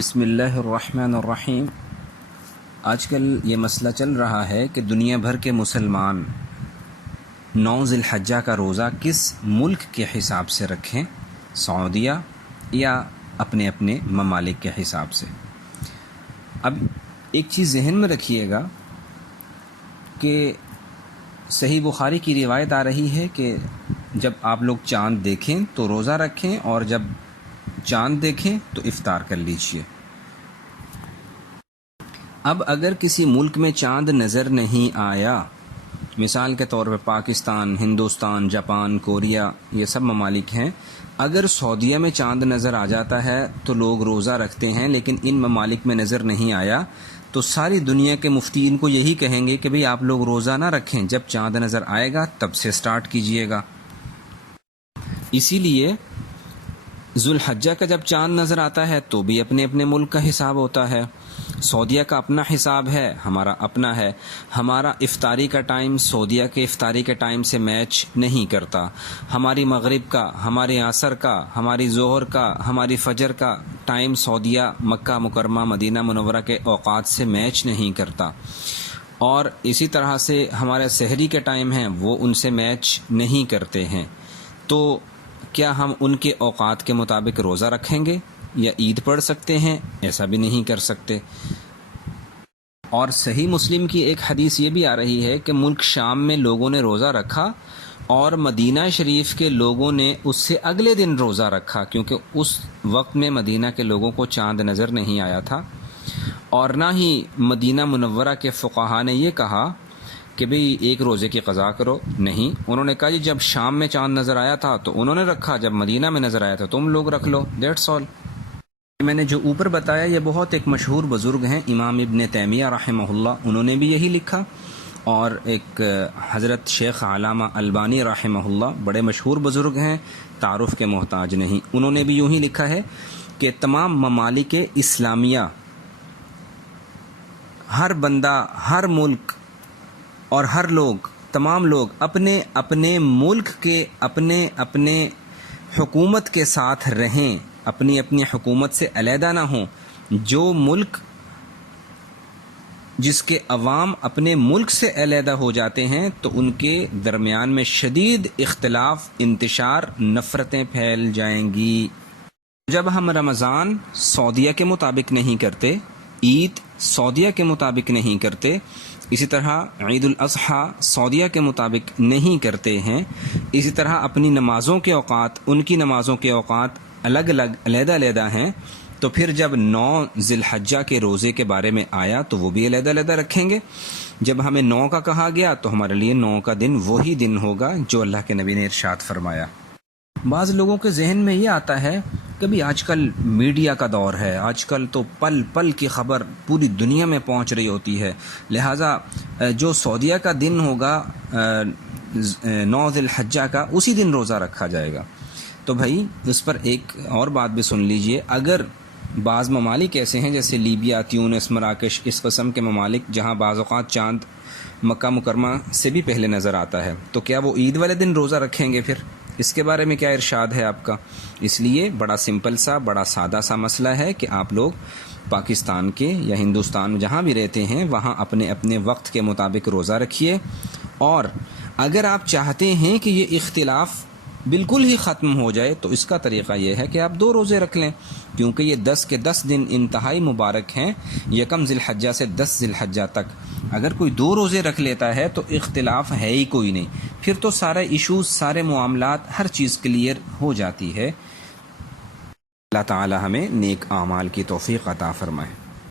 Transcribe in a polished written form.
بسم اللہ الرحمن الرحیم۔ آج کل یہ مسئلہ چل رہا ہے کہ دنیا بھر کے مسلمان 9 ذی الحجہ کا روزہ کس ملک کے حساب سے رکھیں، سعودیہ یا اپنے اپنے ممالک کے حساب سے۔ اب ایک چیز ذہن میں رکھیے گا کہ صحیح بخاری کی روایت آ رہی ہے کہ جب آپ لوگ چاند دیکھیں تو روزہ رکھیں اور جب چاند دیکھیں تو افطار کر لیجئے۔ اب اگر کسی ملک میں چاند نظر نہیں آیا، مثال کے طور پہ پاکستان، ہندوستان، جاپان، کوریا، یہ سب ممالک ہیں، اگر سعودیہ میں چاند نظر آ جاتا ہے تو لوگ روزہ رکھتے ہیں، لیکن ان ممالک میں نظر نہیں آیا تو ساری دنیا کے مفتیین کو یہی کہیں گے کہ بھئی آپ لوگ روزہ نہ رکھیں، جب چاند نظر آئے گا تب سے سٹارٹ کیجئے گا۔ اسی لیے ذوالحجہ کا جب چاند نظر آتا ہے تو بھی اپنے اپنے ملک کا حساب ہوتا ہے، سعودیہ کا اپنا حساب ہے، ہمارا اپنا ہے۔ ہمارا افطاری کا ٹائم سعودیہ کے افطاری کے ٹائم سے میچ نہیں کرتا، ہماری مغرب کا، ہمارے عصر کا، ہماری ظہر کا، ہماری فجر کا ٹائم سعودیہ، مکہ مکرمہ، مدینہ منورہ کے اوقات سے میچ نہیں کرتا، اور اسی طرح سے ہمارے سحری کے ٹائم ہیں وہ ان سے میچ نہیں کرتے ہیں۔ تو کیا ہم ان کے اوقات کے مطابق روزہ رکھیں گے یا عید پڑھ سکتے ہیں؟ ایسا بھی نہیں کر سکتے۔ اور صحیح مسلم کی ایک حدیث یہ بھی آ رہی ہے کہ ملک شام میں لوگوں نے روزہ رکھا اور مدینہ شریف کے لوگوں نے اس سے اگلے دن روزہ رکھا، کیونکہ اس وقت میں مدینہ کے لوگوں کو چاند نظر نہیں آیا تھا، اور نہ ہی مدینہ منورہ کے فقہا نے یہ کہا کہ بھئی ایک روزے کی قضا کرو، نہیں، انہوں نے کہا جی جب شام میں چاند نظر آیا تھا تو انہوں نے رکھا، جب مدینہ میں نظر آیا تھا تم لوگ رکھ لو، دیٹس آل۔ میں نے جو اوپر بتایا یہ بہت ایک مشہور بزرگ ہیں، امام ابن تیمیہ رحمہ اللہ، انہوں نے بھی یہی لکھا، اور ایک حضرت شیخ علامہ البانی رحمہ اللہ، بڑے مشہور بزرگ ہیں، تعارف کے محتاج نہیں، انہوں نے بھی یوں ہی لکھا ہے کہ تمام ممالک اسلامیہ، ہر بندہ، ہر ملک اور ہر لوگ، تمام لوگ اپنے اپنے ملک کے اپنے اپنے حکومت کے ساتھ رہیں، اپنی اپنی حکومت سے علیحدہ نہ ہوں۔ جو ملک جس کے عوام اپنے ملک سے علیحدہ ہو جاتے ہیں تو ان کے درمیان میں شدید اختلاف، انتشار، نفرتیں پھیل جائیں گی۔ جب ہم رمضان سعودیہ کے مطابق نہیں کرتے، عید سعودیہ کے مطابق نہیں کرتے، اسی طرح عید الاضحیٰ سعودیہ کے مطابق نہیں کرتے ہیں، اسی طرح اپنی نمازوں کے اوقات، ان کی نمازوں کے اوقات الگ الگ، علیحدہ علیحدہ ہیں، تو پھر جب 9 ذی الحجہ کے روزے کے بارے میں آیا تو وہ بھی علیحدہ علیحدہ رکھیں گے۔ جب ہمیں 9 کا کہا گیا تو ہمارے لیے 9 کا دن وہی دن ہوگا جو اللہ کے نبی نے ارشاد فرمایا۔ بعض لوگوں کے ذہن میں یہ آتا ہے کہ بھی آج کل میڈیا کا دور ہے، آج کل تو پل پل کی خبر پوری دنیا میں پہنچ رہی ہوتی ہے، لہٰذا جو سعودیہ کا دن ہوگا 9 ذی الحجہ کا، اسی دن روزہ رکھا جائے گا۔ تو بھائی اس پر ایک اور بات بھی سن لیجئے، اگر بعض ممالک ایسے ہیں جیسے لیبیا، تیونس، مراکش، اس قسم کے ممالک جہاں بعض اوقات چاند مکہ مکرمہ سے بھی پہلے نظر آتا ہے، تو کیا وہ عید والے دن روزہ رکھیں گے؟ پھر اس کے بارے میں کیا ارشاد ہے آپ کا؟ اس لیے بڑا سمپل سا، بڑا سادہ سا مسئلہ ہے کہ آپ لوگ پاکستان کے یا ہندوستان جہاں بھی رہتے ہیں وہاں اپنے اپنے وقت کے مطابق روزہ رکھیے، اور اگر آپ چاہتے ہیں کہ یہ اختلاف بالکل ہی ختم ہو جائے تو اس کا طریقہ یہ ہے کہ آپ 2 روزے رکھ لیں، کیونکہ یہ 10 کے 10 دن انتہائی مبارک ہیں، یکم ذی الحجہ سے 10 ذی الحجہ تک۔ اگر کوئی 2 روزے رکھ لیتا ہے تو اختلاف ہے ہی کوئی نہیں، پھر تو سارے ایشوز، سارے معاملات، ہر چیز کلیئر ہو جاتی ہے۔ اللہ تعالی ہمیں نیک اعمال کی توفیق عطا فرمائے۔